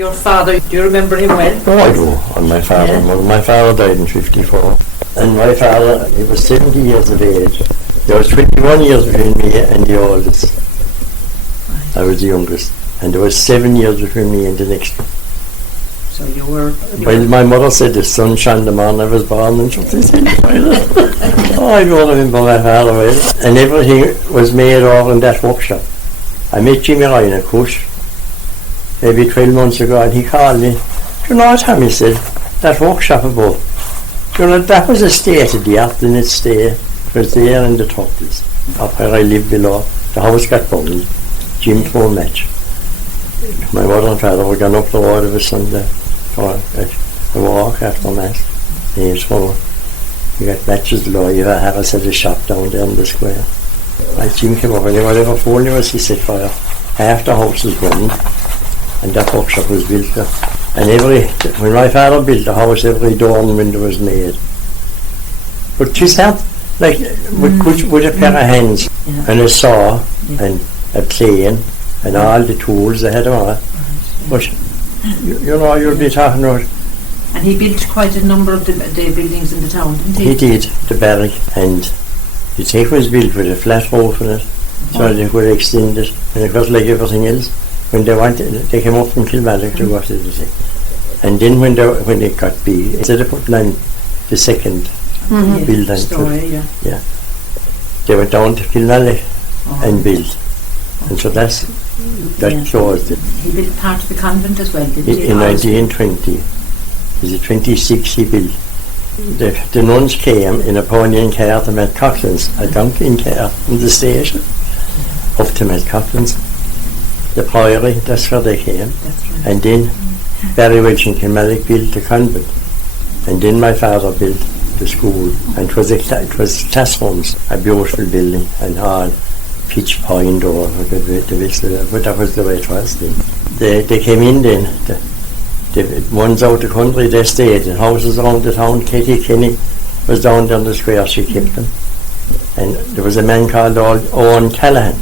Your father, do you remember him well? Oh, I do. And my father, my father died in 54. And my father, he was 70 years of age. There was 21 years between me and the oldest. Right. I was the youngest. And there was 7 years between me and the next. So you were... Well, my mother said the sun shone the morning I was born, and something said, oh, I don't remember my father well. And everything was made over in that workshop. I met Jimmy Ryan at Cush maybe 12 months ago, and he called me. You know what Tommy said? That workshop above. You know, that was a state of the art in its day. It was there in the 30s. Up where I lived below, the house got burned. Jim threw a match. My mother and father were gone up the road of a Sunday for a walk after Mass. And you got matches below. You Harris had a shop down there in the square. Jim came up and whatever phone he was, he set fire. Half the house was burned. And that workshop was built there. And when my father built the house, every door and window was made. But just had, like, with a pair of hands, and a saw, and a plane, and all the tools, they had them all. But, you know, you'll be talking about... And he built quite a number of the buildings in the town, didn't he? He did, the barrack, and the take was built with a flat roof in it, so they could extend it, and it was like everything else. When they came up from Kilfinane to go to the thing. And then when they got big, instead of putting on the second building, story, they went down to Kilfinane and built. And so that closed it. He built part of the convent as well, didn't he? In 1920. Is it 26 he built. The nuns came in a pony and car to Matt Coughlin's, a donkey in car in the station, up to Matt Coughlin's. The priory, that's where they came. Right. And then Barry Welch and Kilmallock built the convent. And then my father built the school. And it was classrooms, a beautiful building, and all pitch pine door, but that was the way it was then. They came in then, the ones out the country, they stayed in houses around the town. Katie Kenny was down there in the square, she kept them. And there was a man called Owen Callahan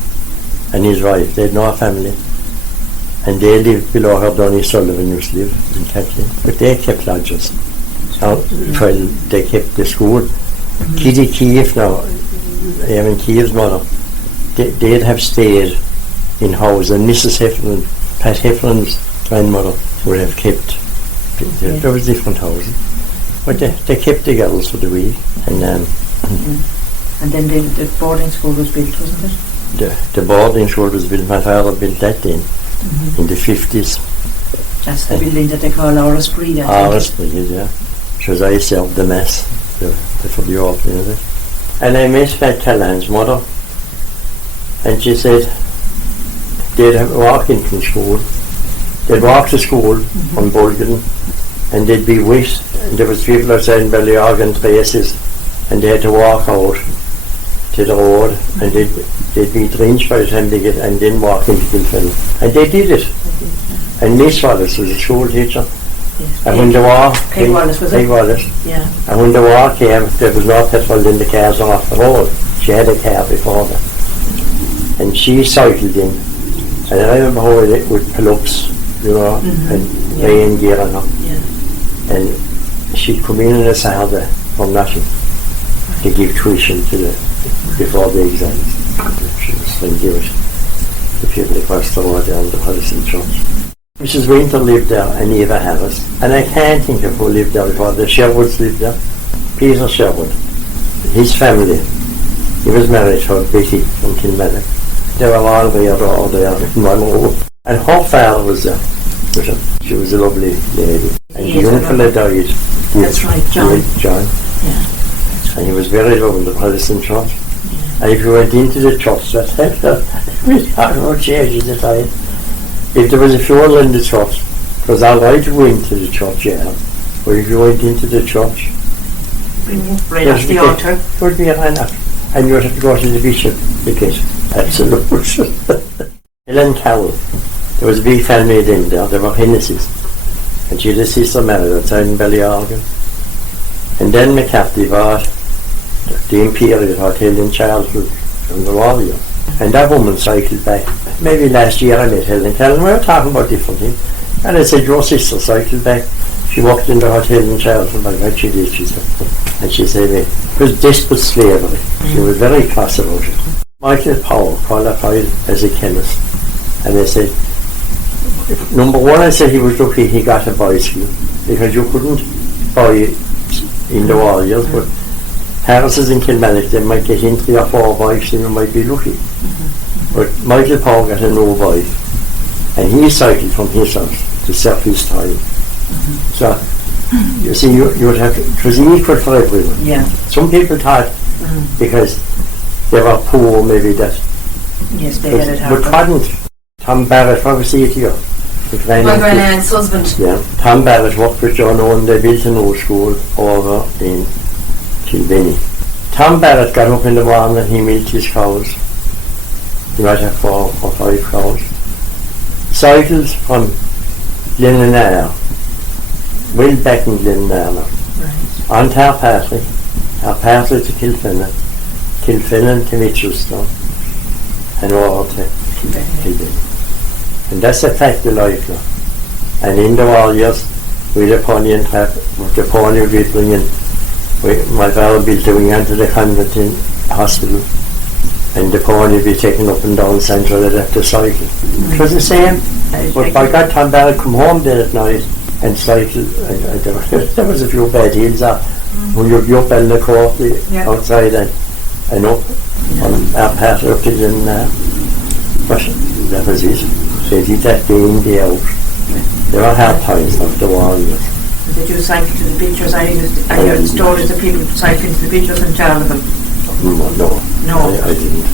and his wife, they had no family, and they lived below her. Donny Sullivan used to live in Kathleen, but they kept lodgers. They kept the school. Kitty Keefe now, Keefe's mother, they'd have stayed in house, and Mrs. Heffernan, Pat Heffernan's grandmother, would have kept. There was different houses, but they kept the girls for the week. And then the boarding school was built, wasn't it? The boarding school was built. My father built that then in the 50s. That's the building that they call Aurisbreed. Aurisbreed, yeah. Because I served the mess for the opening of it. And I met Pat Callahan's mother, and she said they'd have walking from school. They'd walk to school from Bulgaren, and they'd be wet, and there was people outside in Ballyarg and traces, and they had to walk out to the road, and they'd be drenched by the time they get, and then walk into Kilfinane. And they did it. And Miss Wallace was a school teacher. Yes. And when the war Peg Wallace, was it? Peg Wallace. Yeah. And when the war came, there was no petrol in the cars off the road. She had a car before that. And she cycled in. And I remember how with pelucks, you know, and rain gear on her. Yeah. And she'd come in on a Saturday from nothing to give tuition before the exams. She was then give it to people across the road down the Protestant church. Mrs. Winter lived there, and Eva Harris, and I can't think of who lived there before. The Sherwoods lived there. Peter Sherwood, his family, he was married to Betty from Kilmallock. They were all there in one room. And her father was there with her. She was a lovely lady. And the young fella died. That's right, John. John. Yeah. And he was very loving the Protestant church. Yeah. And if you went into the church, we had no changes at the time. If there was a funeral in the church, it was all right to go into the churchyard. But if you went into the church, right off the altar, it would be a run-up. And you would have to go to the bishop because absolutely. Ellen Cowell, there was a big family in there. There were Hennessy's, and she had a sister married outside in Ballyargan. And then McCarthy bought the Imperial Hotel in Charleswood from the Warrior. And that woman cycled back. Maybe last year I met Helen Cowell. We were talking about different things. And I said, your sister cycled back. She walked in the hotel in Charlton, like what she did, she said. And she said, it was desperate slavery. She was very cross about it. Michael Powell qualified as a chemist. And I said, number one, I said he was lucky he got a bicycle, because you couldn't buy in the Warriors, but Harris's in Kilfinane, they might get in 3 or 4 bikes and you might be lucky. But Michael Powell got a no bike, and he cycled from his house to serve his time. So, you see, you would have to, it was equal for everyone. Yeah. Some people thought, because they were poor, maybe that. Yes, they had it hard. But hadn't. Tom Barrett, what was he to you? My granddad's husband. Yeah, Tom Barrett worked with John Owen. They built an old school over in Kilfinane. Tom Barrett got up in the morning and he milked his cows. He might have 4 or 5 cows. Cycles from Kilfinane, well back in Kilfinane, on to our party to Kilfinane, Kilfinane to Mitchelstown, and over to Kilfinane. And that's a fact of life now. And in the Warriors, with the pony and trap, with the pony we bringing, my father built a wing onto the convent in hospital, and the pony would be taken up and down Central at the cycle. It was the same. But by God, Tom Barrett come home then at night and cycle. There was a few bad hills when you'd be up in the court outside and up on our path up to the but that was it. They did that day in, day out. There were hard times of the Warriors. Did you cycle to the beaches? I heard stories of people cycling to the beaches in Charlton. No, I didn't.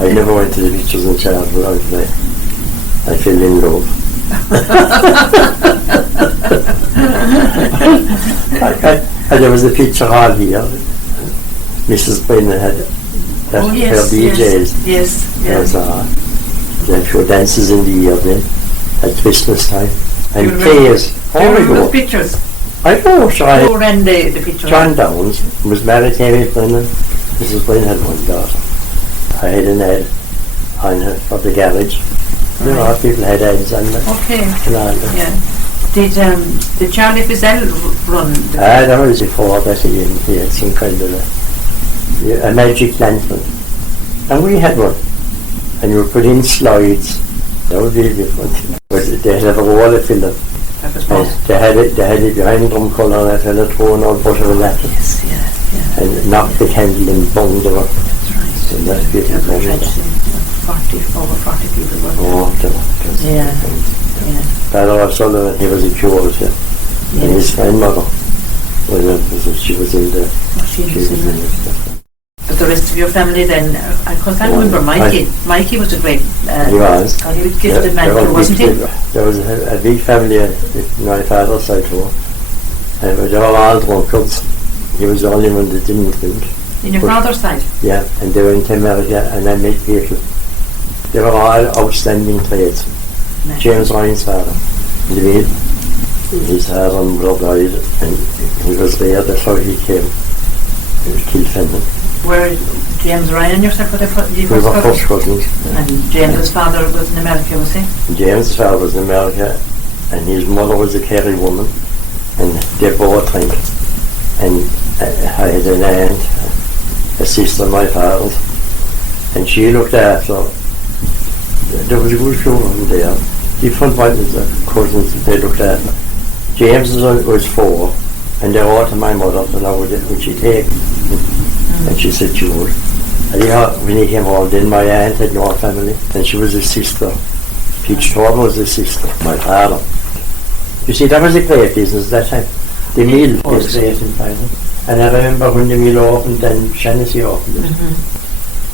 I never went to the beaches in Charlton until I fell in love. There was a picture hall here. Mrs. Brennan had her DJs. Yes. There was there were dances in the year then, at Christmas time. And players. Those pictures? I know, so Who ran the picture? John Downs was married to Amy Brennan. Mrs. Brennan had one daughter. I had an ad on her for the garage. You know, people had ads on that. Okay. Yeah. Did Charlie Fizzell run the that was before that he had some kind of a magic lantern. And we had one. And you would put in slides. That would be different. But they had a water filler. That was nice. They had it behind them colour that had a thrown out butter and that. Yes, yeah. And knocked the candle and bunged them up. That's right. And that's beautiful. Over 40 people were there. Oh, Yeah. Father O'Sullivan, he was a curator. And his grandmother she was in the But the rest of your family then, because I remember Mikey was a great he was. He was gifted man, wasn't he? There was a big family at my father's side too. And they were all drunkards. He was the only one that didn't drink. In your father's side? Yeah, and they went to America and I met people. They were all outstanding trades. Nice. James Ryan's father, his father and brother died and he was there, that's how he came. He was Kilfinane. Where James Ryan and yourself were we were first cousins. Yeah. And James's father was in America, was he? James's father was in America and his mother was a Kerry woman and they both drank. And I had an aunt, a sister, my father's, and she looked after. There was a good show there. Different cousins they looked after. James was 4, and they were to my mother, and I would she take? And she said she would. And when he came home, then my aunt had no family, and she was a sister. Peach Torben was a sister, my father. You see, that was a great business that time. The mill was great in Finland. And I remember when the mill opened, then Shaughnessy opened it.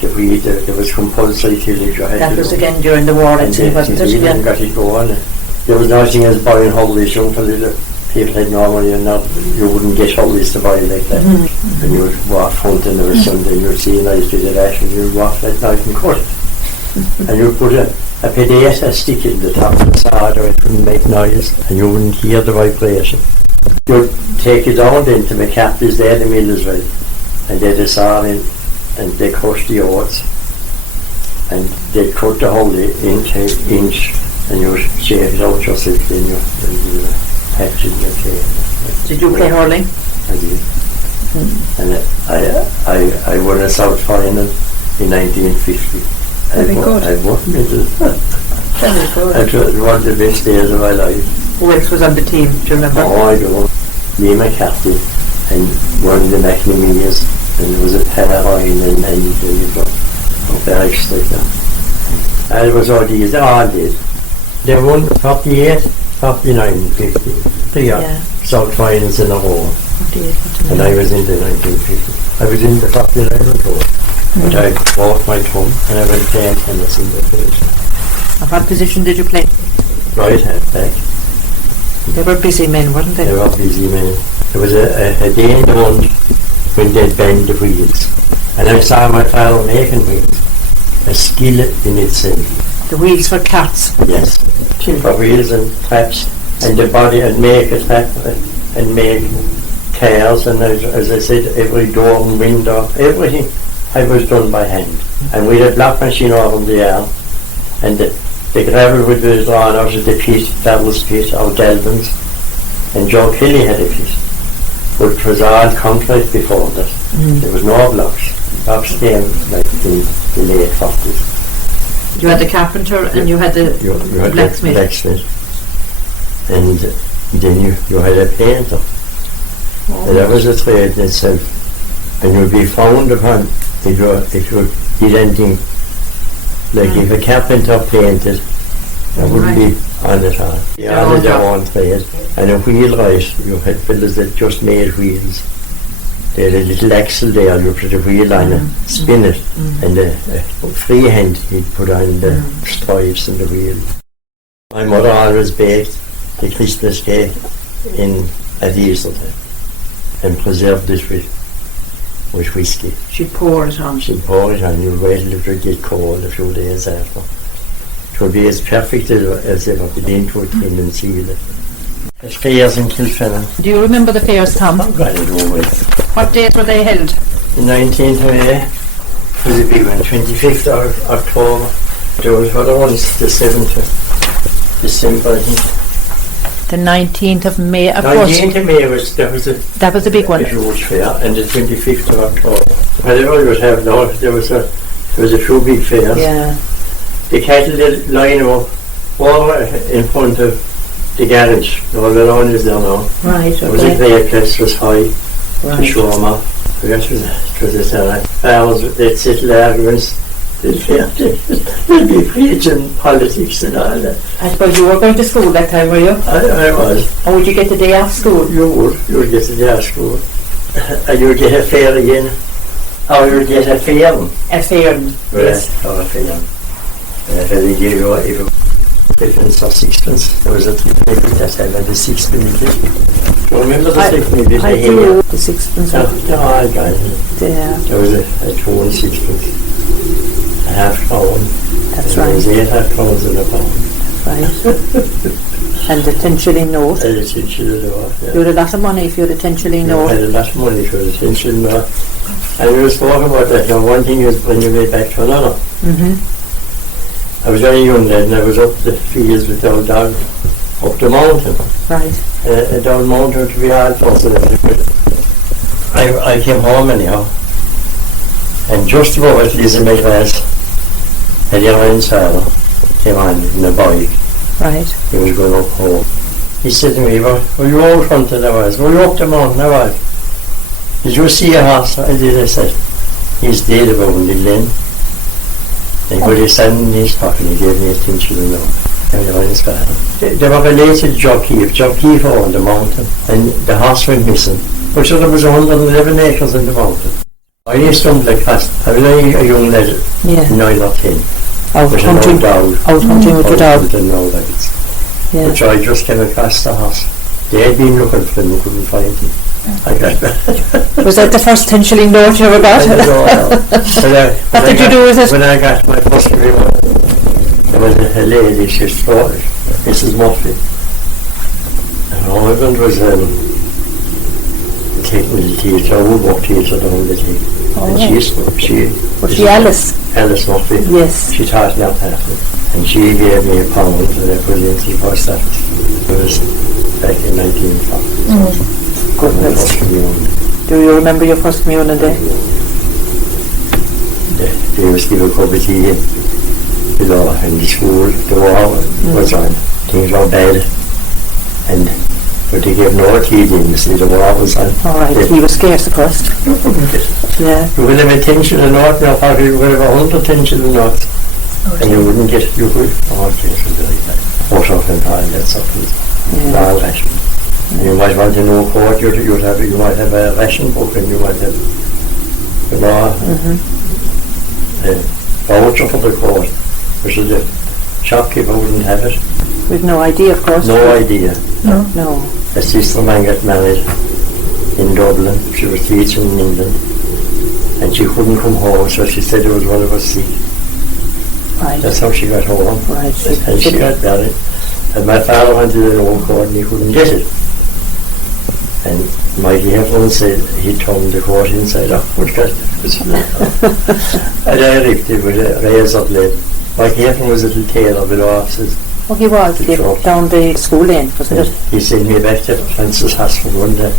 There was compulsory tillage. That was again during the war, wasn't it? Yeah. Got it going. There was nothing as buying holidays young for little people had no money, and you wouldn't get holidays to buy like that. And you would walk hunting on a Sunday, and you'd see a nice bit of ash, and you'd walk that night and cut it. And you'd put a pedeta stick in the top of the saw, or it wouldn't make noise, and you wouldn't hear the vibration. You'd take it down then to McCaffrey's there, the mill is ready, and they'd a saw in, and they crushed the oats, and they'd cut the hole inch and you shake it out yourself, then you patch it in your chair. Did you play hurling? I did. And I won a South final in 1950. Very good. I won medal. Very good. It was one of the best days of my life. Who else was on the team? Do you remember? Oh, I don't know. Lee McCarthy and one of the McNamees, and there was a Pellerin and you got very strict. And it was all these, all days. They won 48, 49, 50. Three South finals in a row. 48, And I was in the 1950. I was in the 49 row. But I broke my thumb and I went playing tennis in the field. And what position did you play? Right hand back. They were busy men, weren't they? They were busy men. There was a day in the month when they'd bend the wheels. And I saw my father making wheels. A skill in itself. The wheels for cats. Yes. For wheels and traps. And the body and make a trap and make cars. And as I said, every door and window, everything I was done by hand. And we had a block machine over the yard. And the gravel would be drawn out of the pit, Darrell's pit, or Delvin's. And Joe Kelly had a pit. But it was all concrete before that. There was no blocks. Blocks came like in the late 40s. You had the carpenter and you had the blacksmith. And then you had a painter. And that was a trade in itself. And you'd be frowned upon if you did anything. Like if a carpenter painted, that wouldn't be on it all. You had their own trade. And a wheelwright, you had fellas that just made wheels. They had a little axle there, you put a wheel on it, spin it, and a free hand he'd put on the stripes and the wheel. My mother always baked the Christmas cake at Easter time and preserved it with whiskey. She'd pour it on. She'd pour it on. You'd wait until it would get cold a few days after. It would be as perfect as ever. Put into a tin and seal it. The fairs in Kilfinane. Do you remember the fairs, Tom? I've got it over it. What date were they held? The 19th of May was a big one. 25th of October. There was other ones, the 7th of December, I think. The 19th of May, of 19th of May that was the big one. A huge fair, and the 25th of October. Whatever you would have now, there was a few big fairs. Yeah. The cattle did line up all in front of the garage. All the lawn is there now. Right, There was a great place, was high to show them off. It was a farmers, they'd settle arguments. They'd be preaching politics and all that. I suppose you were going to school that time, were you? I was. Or would you get the day off school? You would get the day off school. And you would get a fair again. Or you would get a fair. A fair, yes. Or a fair. They gave you a difference of sixpence. There was a three-penny that time and the sixpenny. Do you remember the sixpenny? I do. The sixpence. No, I got it. Yeah. There was a 2 and sixpence. A half crown. That's right. right. There was 8 half crowns in a pound. Right. And the 10 shilling note. And the 10 shilling note, yeah. You had a lot of money if you had a 10 shilling note. I had a lot of money for the 10 shilling note. And we were talking about that. Now, one thing is when you went back to another. I was very young then, and I was up the fields with the old dog, up the mountain. Right. Down mountain to be hard for us. I came home anyhow, and just about it, Lisa McGrath had your own father came on in a bike. Right. He was going up home. He said to me, were you out hunting? I was. Were you up the mountain? I was. Did you see a horse? I did, I said. He's dead about a little then. And he put his hand in his pocket and he gave me a tincture of milk. They were related to Jockey on the mountain, and the horse went missing. But sure, there was 111 acres in the mountain. I used to stumble across. I was only a young lad, 9 or 10. Out hunting with your dog. Yeah. But I just came across the horse. They had been looking for him and couldn't find him. I got that. Was that the first 10 shilling note you ever got? I don't know. What did you do with it? When I got my first reward, there was a lady, she was Scottish, Mrs. Murphy. And her husband was a technical teacher, a woodwork teacher down the tea. And Was she Alice? Alice? Alice Murphy. Yes. She taught me up half of it. And she gave me £1 and I put it into the post office. It was back in 1940. Good My news. first communion. Do you remember your first communion day? They was give a cup of tea below in the school. The war was on. Things were bad. But they gave no tea then, you see, the war was on. Alright, he was scarce of course. You couldn't get it. Yeah. You would have a tension in the north, now probably you would have 100 tension in the north. And you wouldn't get it, you could. Oh, it was really bad. Water and time, that's up and all ration. And you might want to know court, you might have a ration book and you might have, you know, a voucher for the court, which the shopkeeper wouldn't have it. We've no idea, of course. No idea. No. A sister of mine got married in Dublin. She was teaching in England. And she couldn't come home, so she said there was one of us sick. Right. That's how she got home. Right. And she got married. And my father went to the old court and he couldn't get it. And Mikey Heffernan said he turned the court inside out. And I ripped it with a razor blade. Mikey Heffernan was a little tailor below offices. Oh, he was. Down the school lane, wasn't it? He sent me back to Francis Hospital one day.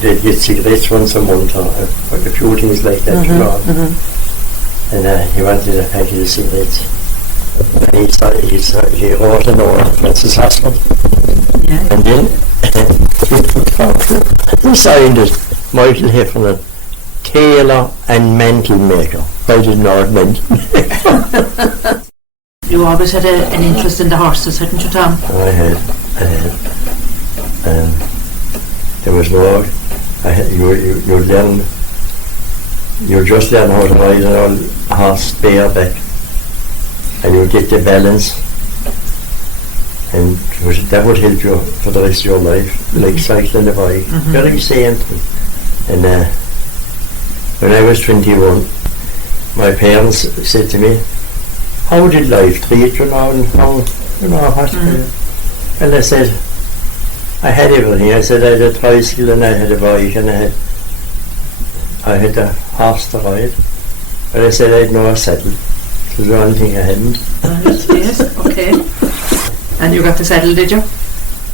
They'd get cigarettes once a month or a few things like that, you know. And he wanted a packet of cigarettes. And he wrote a note at Francis Hospital. Yeah. And then he signed it, Michael Heffernan, tailor and mantle maker. I didn't know what it meant. You always had an interest in the horses, hadn't you, Tom? I had. There was no. You learn. You just learn how to ride an old horse bareback, and you get the balance, and that would help you for the rest of your life, like cycling a bike. Very same thing. And when I was 21, my parents said to me, "How did life treat you now?" And how, you know, and I said, I had everything. I said I had a tricycle and I had a bike and I had a horse to ride. But I said I had no saddle. It was the only thing I hadn't. Yes, okay. And you got the saddle, did you?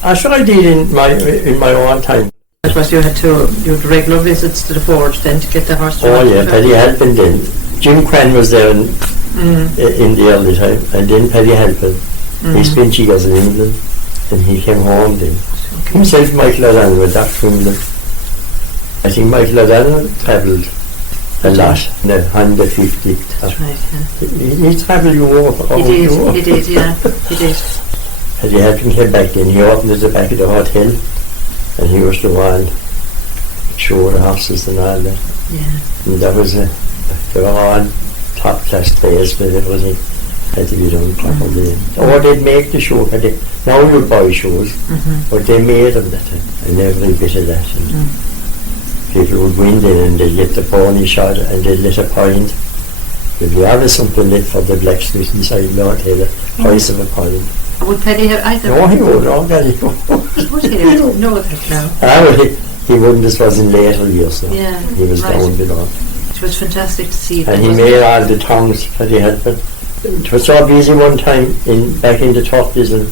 I sure I did in my own time. I suppose you had regular visits to the forge then to get the horse to Oh yeah, Paddy Halpin then. Jim Cran was there in the early time, and then Paddy Halpin. He spent years in England, and he came home then. Himself, Michael O'Donnell, went back to England. I think Michael O'Donnell travelled a lot, in the 150. That's right, yeah. He travelled Europe. He did, yeah, he did. Paddy Halpin came back then. He opened at the back of the hotel, and he was the one show the horses and all that. Yeah. And that was they were all top class players, but everything had to be done properly. Or they'd make the show. Now you buy shows, but they made them that, and every bit of that. And people would win then, and they'd get the pony shot, and they'd let a pint. There'd be always something left for the blacksmith inside the hotel, the price of a pint. Would Paddy have either? No, he would. Oh, God, he would. Would he? I don't know that now. He wouldn't. This was in later years. So yeah, he was down below. It was fantastic to see. And he made all the tongues that he had. But it was so busy one time back in the 30s and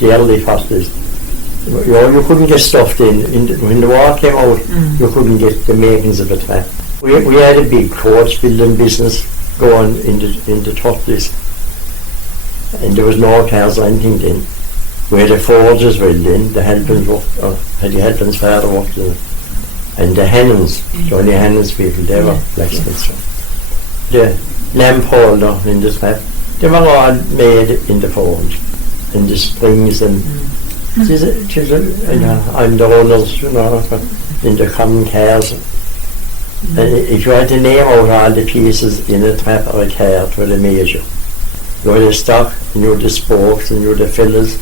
the early 40s. You couldn't get stuffed in. When the war came out, you couldn't get the makings of a trap. We had a big coach building business going in the 30s. And there was no cars or anything then. We had a forge as well then. The Halpin's father worked in it. And the Hannons, Johnny Hannons people, they were blacksmiths. The lamp holder in the trap, they were all made in the forge. And the springs and I'm the owners, you know, in the common cars. And if you had to name out all the pieces in a trap or a car to the measure, you had the stock, and you had the spokes, and you had the fillers,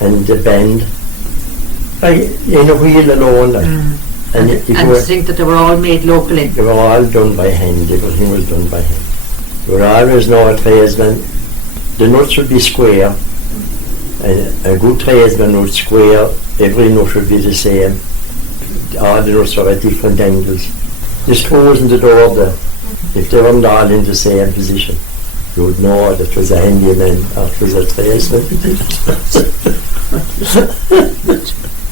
and the bend. Like in a wheel alone. Like. And to think that they were all made locally. They were all done by hand. Everything was done by hand. You would always know a tradesman. The nuts would be square. And a good tradesman would square. Every nut would be the same. All the nuts were at different angles. The screws in the door there, if they weren't all in the same position, You would know that it was a handyman or it was a tradesman.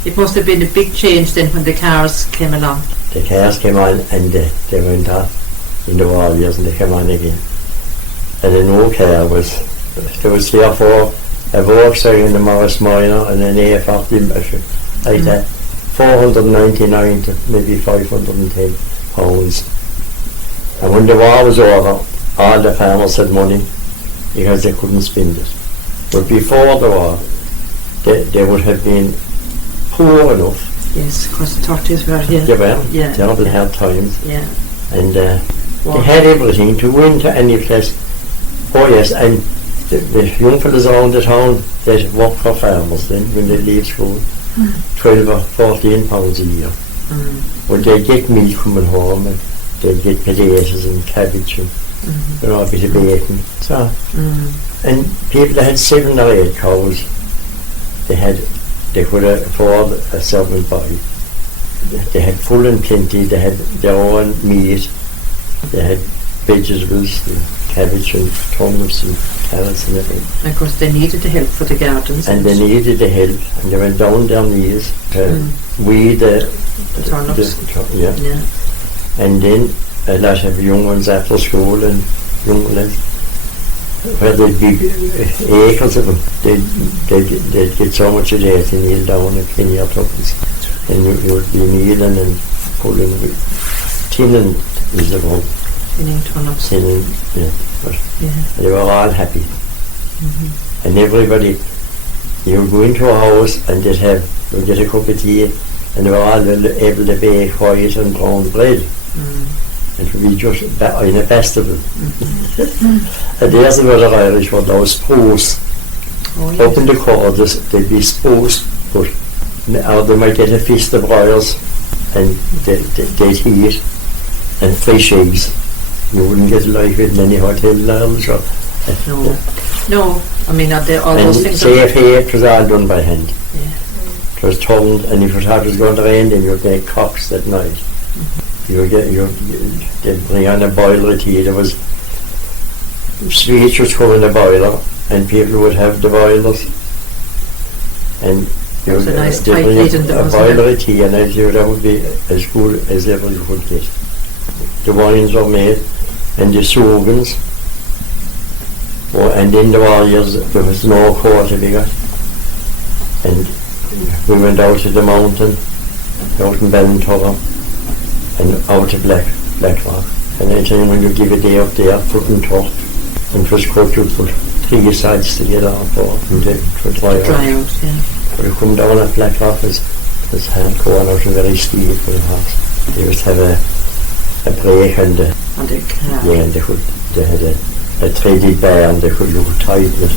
It must have been a big change then when the cars came along. The cars came on and they went off in the war years and they came on again. And the new car was, there was 3 or 4, a Volkswagen, a Morris Minor and an A40, like that. 499 to maybe 510 pounds. And when the war was over, all the farmers had money because they couldn't spend it. But before the war, they would have been poor enough. Yes, because the 30s were here. They were, Yeah. terrible hard times. Yeah. And they had everything to win to any place. Oh yes, and the young fellas around the town, they'd work for farmers then when they leave school. 12 or 14 pounds a year. Well, they'd get meat coming home and they'd get potatoes and cabbage and a bit of bacon. So, and people that had 7 or 8 cows, they could afford a servant body. They had full and plenty, they had their own meat, they had vegetables, cabbage and turnips and carrots and everything. Of course, they needed the help for the gardens. And they needed the help, and they went down their knees to weed the turnips. Yeah. And then a lot of young ones after school and young ones, where there'd be acres of them, they'd get so much a day to kneel down and clean your tuppence. And you would be kneeling and pulling, tinning is the one. Tinning turnips. Tinning, yeah. Yeah. They were all happy. And everybody, you would go into a house and you'd get a cup of tea and they were all able to bake white and brown bread. It would be just in a festival. And there's where the Irish were those spruce. Oh, yes. Up in the quarters, they'd be spruce, but or they might get a feast of broils and they'd eat, and fresh eggs. You wouldn't get like it in any hotel now, so. No, I mean, all those things. Safe here, it was all done by hand. Yeah. It was turned, and if you thought it was going to rain, then you'd make cocks that night. They'd bring on a boiler of tea. There was sweets was coming in a boiler, and people would have the boilers. And it was a nice they'd tight bring lid in a boiler of tea, and that would be as good as ever you could get. The wines were made, and the soogans. And in the war years, there was no court to be got. And we went out to the mountain, out in Ballintorra, and out to Blackrock. And anytime when you give a day up there, put in top, and it was cut, you put 3 sides together for it would dry out. Yeah. But you come down at Blackrock, it's hardcore and also very steep for the horse. They used to have a break and they had a threaded bar and they could look tight with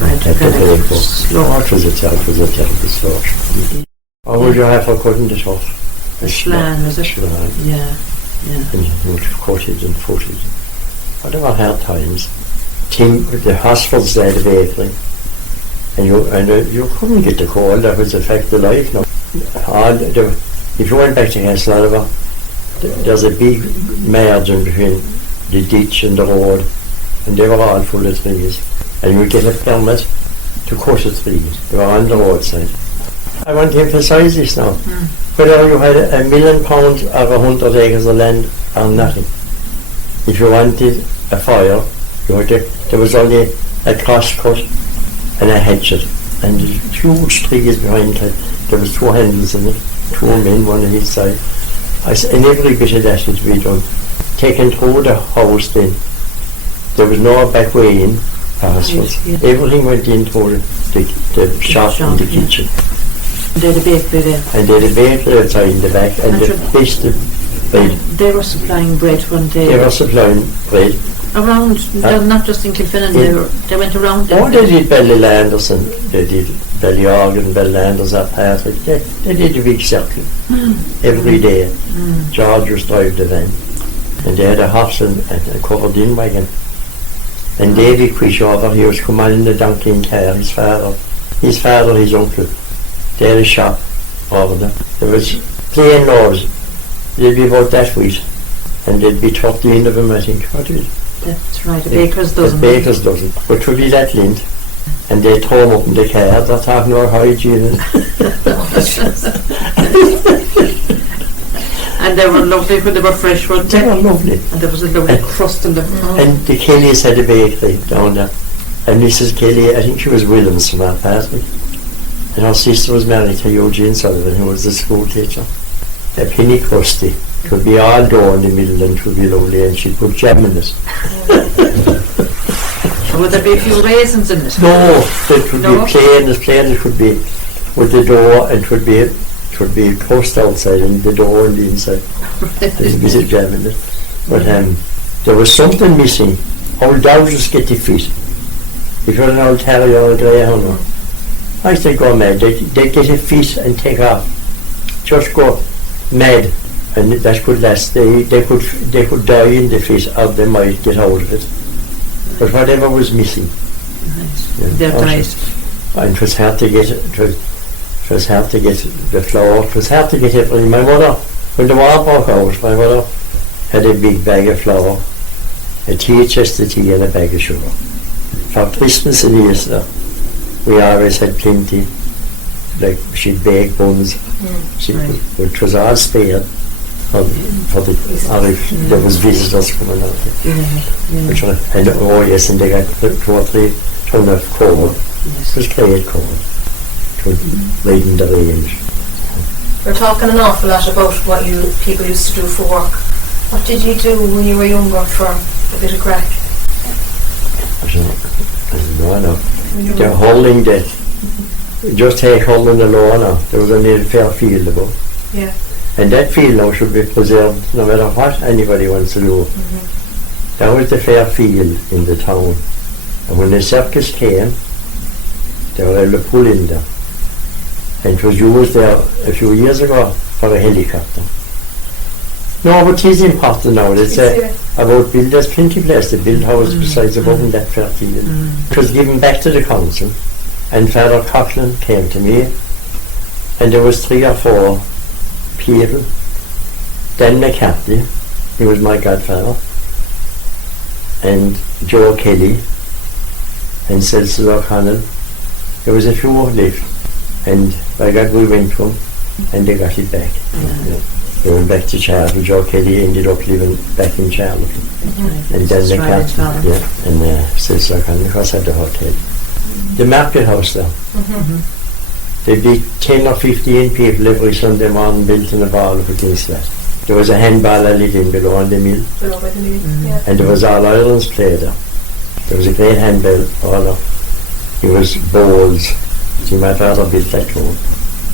right, at the break. It was a terrible slaughter. Or would you have for cutting the top? A slan, was it? Slan. Yeah. And you would cut it and foot it. But there were hard times. Tim, the hospitals there, the bakery, and you couldn't get the cold. That was a fact of life. No. If you went back to Castlelaver, there's a big margin between the ditch and the road, and they were all full of trees. And you would get a permit to cut a tree. They were on the roadside. I want to emphasise this now. Whether you had £1 million or 100 acres of land or nothing, if you wanted a fire, there was only a crosscut and a hatchet, and huge trees behind it. There was 2 handles in it, 2 men, one on each side. And every bit of that had to be done. Taken through the house then. There was no back way in hospitals. Yes. Everything went in through the shop and the kitchen. And they had a bakery there. And they had a bakery outside in the back, and the best bread. They were supplying bread one day. They were supplying bread. Around, not just in Kilfinane, they went around. Oh, they did Ballylanders and they did Ballyorgan, Ballylanders, that part. They did a big circle every day. George was driving the van. And they had a horse and a covered in wagon. And Davy Quishover, he was coming in the donkey and car, his father, his uncle. They had a shop over there. There was plain loaves. They'd be about that weight. And there'd be 13 of them, I think. What is it? That's right, a baker's dozen. A baker's dozen. But to be that lint, and they throw them up in the car, they're talking about hygiene. And they were lovely when they were fresh, weren't They they? were lovely. And there was a lovely crust in them. And the Kellys had a bakery down there. And Mrs. Kelly, I think she was Williams from our party. And her sister was married to Eugene Sullivan, who was the school teacher. A penny crusty. It would be all dough in the middle and it would be lovely, and she'd put jam in it. Would there be a few raisins in it? No, it would No? be plain as it could be, with the dough, and it would be toast outside and the dough on the inside. There's a bit of jam in it. But there was something missing. Old dogs just get the fit. If you're an old terrier or a greyhound, I used to go mad. They'd get a fit and take off. Just go mad, and that could last. They could die in the fit, or they might get out of it. But whatever was missing, They're died. and it was hard to get it was hard to get the flour. It was hard to get everything. My mother, when the war broke out, my mother had a big bag of flour, a tea chest of tea, and a bag of sugar. For Christmas and Easter, we always had plenty. Like she'd bake buns, which was all spared for the, or if there was visitors coming out. Which were, and and they got 2 or 3 ton of coal. It was great coal. It would widen the range. We're talking an awful lot about what people used to do for work. What did you do when you were younger for a bit of crack? I know. They're holding that. Just take holding the law now. There was only a fair field about. Yeah. And that field now should be preserved no matter what anybody wants to do. That was the fair field in the town. And when the circus came, they were able to pull in there. And it was used there a few years ago for a helicopter. No, but it is important now. It's about build. There's plenty of place to build houses besides above in that fair field. It was given back to the council, and Father Coughlin came to me, and there was 3 or 4 people. Dan McCarthy, he was my godfather, and Joe Kelly, and Cecil O'Connell. There was a few more left, and by God we went to them, and they got it back. They went back to Charlotte. Joe Kelly ended up living back in Charlotte. And then they got, and Cecil O'Connell, of course, had the hotel. The market house there. There'd be 10 or 15 people every Sunday morning built in a ball up against that. There was a handball I lit in below on the mill. Below by the mill, yeah. And there was all Ireland's play there. There was a great handball all up. It was bowls. See, my father built that home.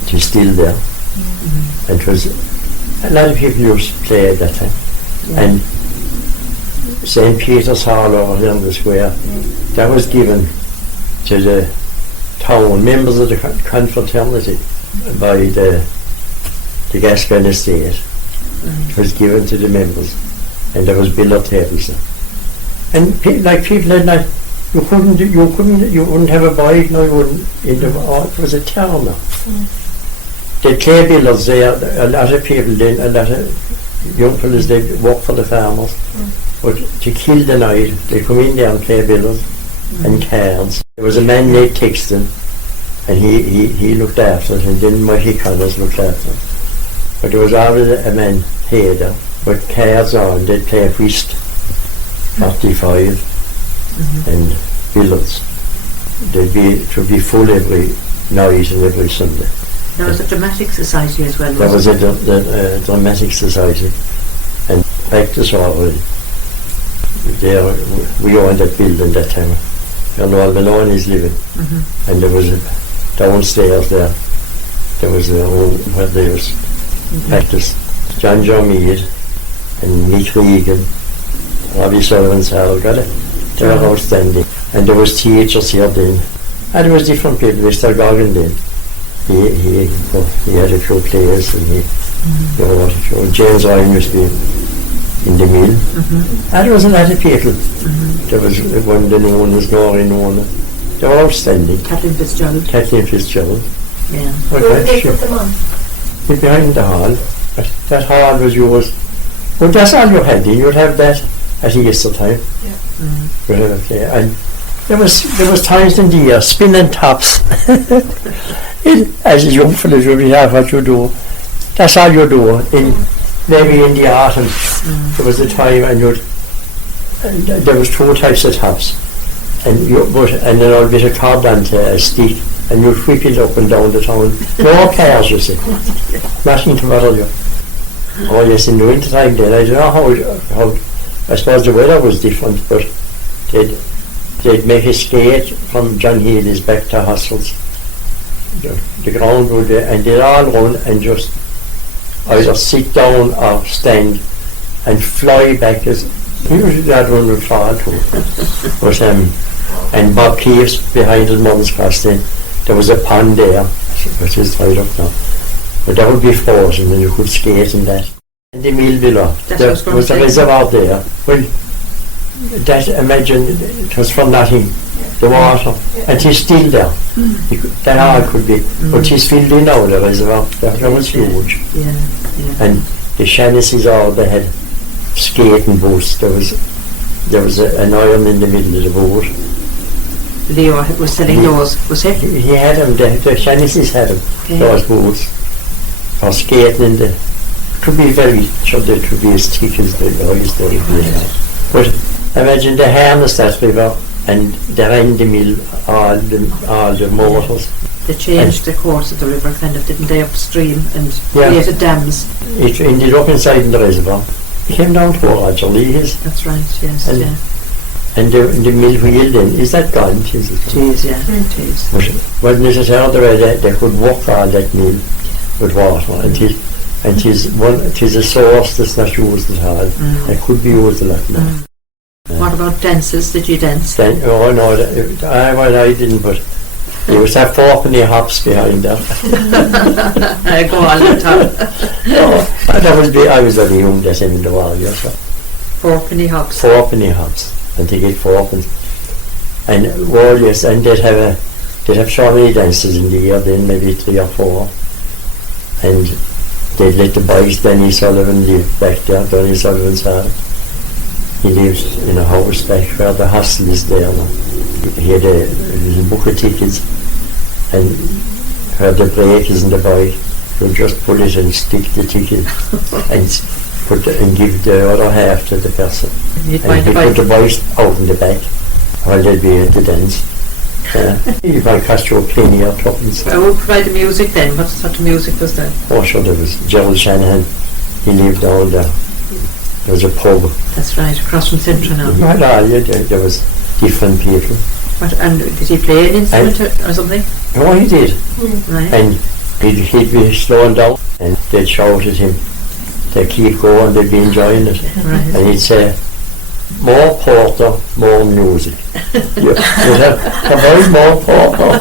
It was still there. And it was, a lot of people used to play at that time. And St. Peter's Hall over here in the square, that was given to the town, members of the confraternity, by the Gascoigne estate. It was given to the members, and there was billiard tables there. And people had not, you wouldn't have a boy, no, you wouldn't, it was a town now. They'd play billiards there, a lot of people did, a lot of young fellas, they'd work for the farmers, but to kill the night, they'd come in there and play billiards and cards. There was a man named Tixton, and he looked after it, and then Mighty Connors looked after it. But there was always a man here there, with cards on, they'd play whist, 45, and billiards. It would be full every night and every Sunday. There was a dramatic society as well. There was a dramatic society, and practice already. There, we owned that building that time. Where Malone is living, and there was a downstairs there was a room where there was practice. John Mead and Mick Regan, Robbie Sullivan's Hall, got it. They were outstanding. And there was teachers here then. And there was different people. Mr. Goggin then. He had a few players, and James Ryan used to be in the mill. And there was a lot of people. There was one the known as Nori Nona. They were outstanding. Kathleen Fitzgerald. Yeah. Where did they put them on? Behind the hall. That hall was yours. Well, that's all you had then. You'd have that at Easter time. Mm. Okay. And there was times in the year spinning tops. As a young fellow, you really have what you do. That's all you do. Maybe in the autumn, there was a time, and there was 2 types of tops, and an old bit of cord onto a stick, and you'd whip it up and down the town. No cars, you see. Nothing to bother you. Oh yes, in the winter time then, I don't know how I suppose the weather was different, but they'd make a skate from John Healy's back to Hostels. The ground would, and they'd all run and just either sit down or stand and fly back. As usually that one would fall too. But and Bob Keeves behind his mum's cross then, there was a pond there, which is dried up now. But that would be frozen and you could skate in that. And the mill below, there was a reservoir there. Well, that, imagine, it was for nothing, the water, and it's still there. That all could be, but it's filled in now, the reservoir. That was huge. And the Shannessys all, they had skating boots. There was an iron in the middle of the boat. Leo was selling those, was he? He had them, the Shannessys had them, those boots. For skating in the, could be very, sure they could be as thick as the guys they were. But imagine the harness that river and they ran the mill, all the motors. They changed the course of the river, kind of, didn't they, upstream and created dams? It ended up inside in the reservoir. It came down to Roger Leahy's. That's right, yes, and the mill wheel then, is that gone? It is, yeah, it is. But wasn't it the way they could walk all that mill with water and tis a source that's not used at all. It could be used a lot more. What about dances? Did you dance? Oh no, I didn't, but you used to have 4-penny hops behind that. Go on, I was very young that time in the war, yes. 4-penny hops. 4-penny hops, and they get 4-pence. And well, yes, and they'd have so many dances in the year then, maybe 3 or 4. And they'd let the boys, Danny Sullivan, live back there, Danny Sullivan's father. He lives in a house back where the hostel is there now. He had a little book of tickets, and where the break is in the boy, you'll just pull it and stick the ticket and give the other half to the person. And he put the boys out in the back while they'd be at the dance. You might cost you a penny or tuppence. I would provide the music then. What sort of music was there? Oh sure, there was Gerald Shanahan. He lived down there. There was a pub. That's right, across from Central now. There was different people. And did he play an instrument or something? Oh, he did. Right. And he'd be slowing down and they'd shout at him. They'd keep going, they'd be enjoying it. Right. And he'd say, more porter, more music. You have more porter.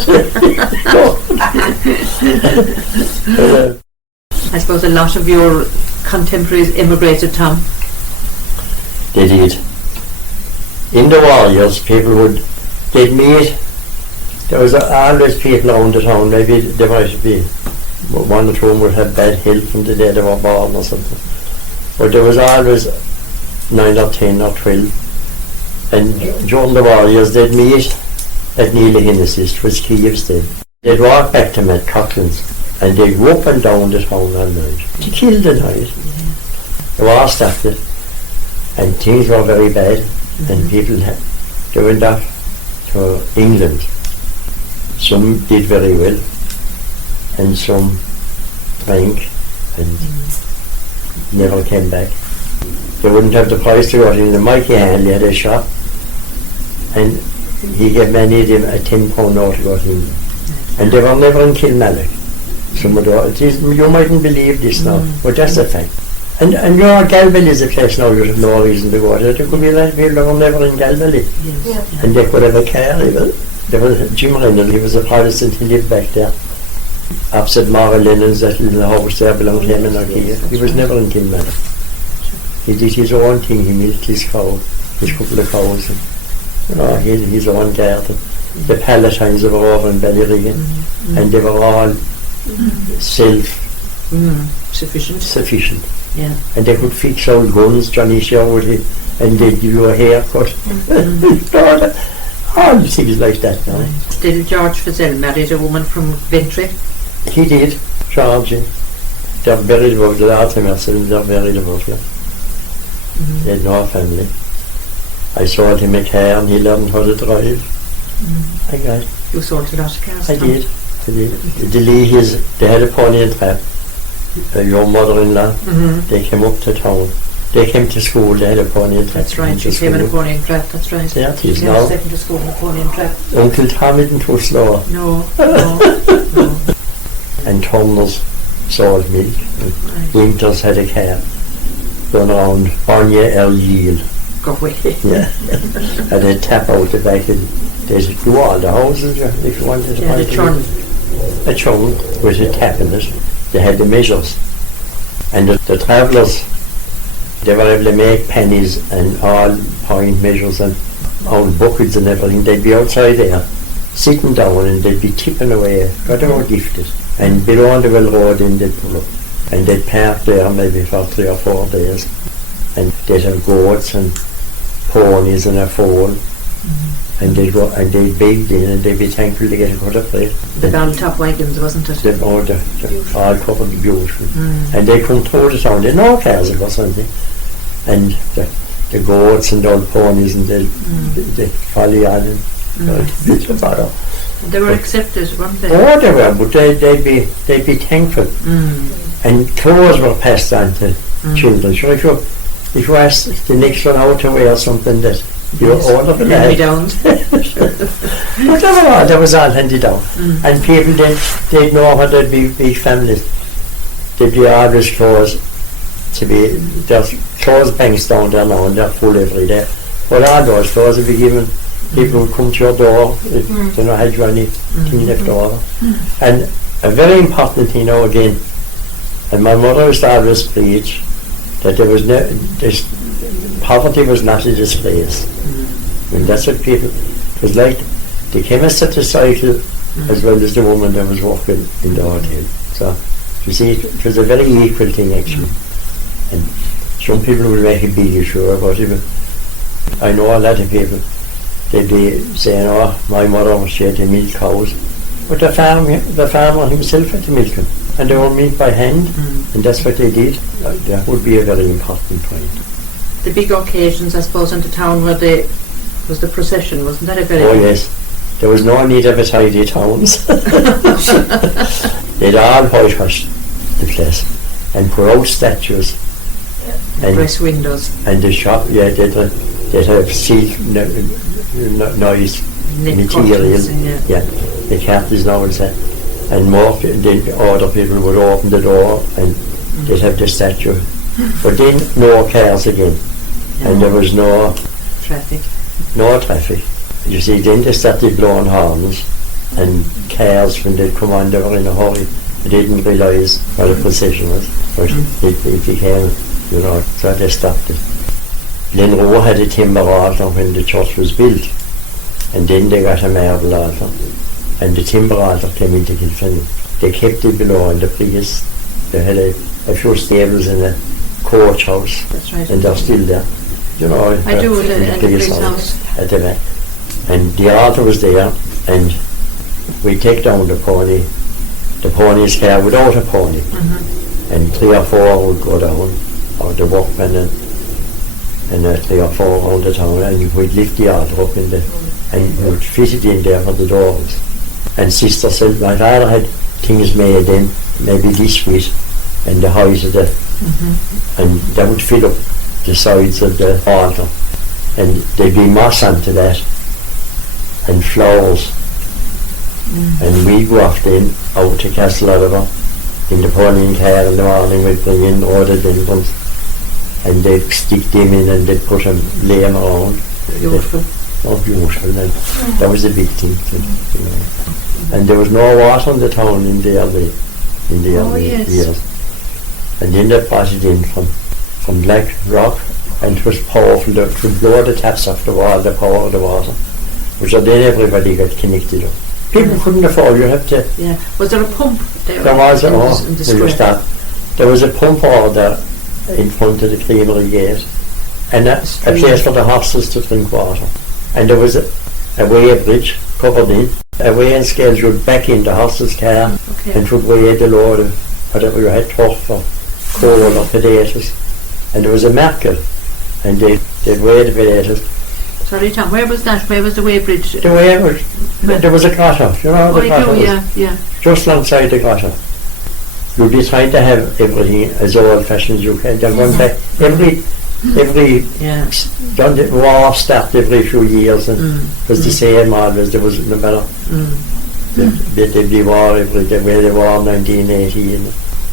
I suppose a lot of your contemporaries immigrated, Tom. They did. In the war years, they'd meet. There was always people around the town. Maybe there might be one or two would have bad health from the day they were born or something. But there was always 9 or 10 or 12. And during the war years, they'd meet at Neil Hennessy's, was Keeves then. They'd walk back to Matt Coughlin's and they'd go up and down the town all night to kill the night. The war started and things were very bad and people they went off to England. Some did very well and some drank and never came back. They wouldn't have the price to go to England. Mikey Hanley had a shop and he gave many of them a £10 note to go to England. And they were never in Kilmallock. You mightn't believe this now, but that's a fact. And Galway is a place now you have no reason to go to. There could be a lot of people who were never in Galway. Yes. And they could have a car even. There was Jim Reynolds, he was a Protestant, he lived back there. Opposite Mara Lennon's, that little house there belonged to him and Arcadia. He was never in Kilmallock. He did his own thing, he milked his cow, his couple of cows. And, he had his own garden. The Palatines were over in Ballyrigan and they were all sufficient. Yeah. And they could fix old guns, Johnny showed it, and they'd give you a haircut. All things like that now. Right. Did George Fazell married a woman from Ventry? He did, Georgie. They're buried above the Artemis, and they're buried above you. They had no family. I sold him a car and he learned how to drive. I got it. You sold a lot of cars? I did. The Leahys, they had a pony and trap. Your mother-in-law, they came up to town. They came to school, they had a pony and trap. That's right, she came in a pony and trap, that's right. Yeah, it is she now. came to school in a pony and trap. Uncle Tom isn't too slow. No. And Tumblers sold milk. Right. Winters had a car. Going around Anya El Yield. Go away. Yeah. And they'd tap out the back and they'd do all the houses if you wanted to buy a churn. A churn with a tap in it. They had the measures. And the travellers, they were able to make pennies and all point measures and all buckets and everything. They'd be outside there, sitting down, and they'd be tipping away, got all gifted. And below the well road in they'd pull up. And they'd park there maybe for 3 or 4 days. And they'd have goats and ponies and a foal. And they'd go and they'd beg in and they'd be thankful to get a cut of plate. The bell top wagons, wasn't it? All covered beautiful. And they couldn't throw it down. They had no cars or something. And the goats and all ponies and they'd folly on and they were accepted, weren't they? Oh, they were, but they'd be thankful. And clothes were passed on to children. Sure, if you asked the next one how to wear something that you were older than that. But that was all handed down. And people they'd know how there'd be big families. There'd be always clothes to be, there's clothes banks down there now and they're full every day. But all those clothes would be given. People would come to your door if they don't have anything left over. And a very important thing now again, and my mother used to always preach that there was poverty was not a disgrace. And that's what people, it was like the chemist at the cycle as well as the woman that was working in the hotel. So you see, it was a very equal thing actually. And some people will make a big issue about it, but I know a lot of people, they'd be saying, oh, my mother she had to milk cows. But the farmer himself had to milk them. And they were milked by hand, and that's what they did. That would be a very important point. The big occasions, I suppose, in the town where was the procession, wasn't that a very... Oh yes. There was no need of a tidy towns. They'd all whitewashed the place and put out statues. And brass windows. And the shop, they'd have silk noise material. The cartons now and that. And more, other people would open the door and they'd have the statue. But then no cars again. And there was no traffic. You see, then they started blowing horns and cars when they'd come on, they were in a hurry. They didn't realise what the procession was. But it became, so they stopped it. Glenroe had a timber altar when the church was built. And then they got a marble altar. And the timber altar came into Kilfinane. They kept it below in the previous. They had a few stables in a coach house. That's right. And they're still there. I do, the police house. At the back. And the altar was there, and we take down the pony's car without a pony. And 3 or 4 would go down, or the workmen and 3 or 4 around the town, and we'd lift the altar up and we would fit it in there for the doors. And Sister said my father had things made in, maybe this width and the height of the, and that would fill up the sides of the altar. And there'd be moss onto that, and flowers. And we'd go off then out to Castle Oliver in the pony car in the morning. We'd bring in rhododendrons and they'd stick them in and they'd put them, lay them around. Beautiful. Beautiful. And that was the big thing. And there was no water in the town in the early years. And then they brought it in from Black Rock, and it was powerful. They could blow the taps off the wall, the power of the water. Which then everybody got connected up. People couldn't afford, you have to... Yeah. Was there a pump there? There was a pump over there, in front of the creamery gate, and a place for the horses to drink water. And there was a weigh bridge covered in. A weighing scale would back in the horse's car and would weigh the load of whatever you had, turf or coal or potatoes. And there was a market, and they'd weigh the potatoes. Sorry, Tom, where was that? Where was the weighbridge? The way was, there was a grotto, you know the grotto was? Yeah. Just alongside the grotto. You'd be trying to have everything as old fashioned as you can. They're going back every done the war start every few years, and it was the same always. There was no matter. There'd be war every way they war 1980,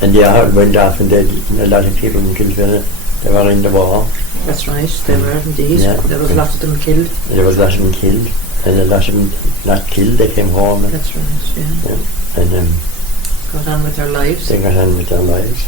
and the heart went off, and a lot of people in Kilfinane, they were in the war. That's right, they were indeed. Yeah. There was a lot of them killed. There was a lot of them killed, and a lot of them not killed. They came home. That's right, yeah. And got on with their lives. They got on with their lives.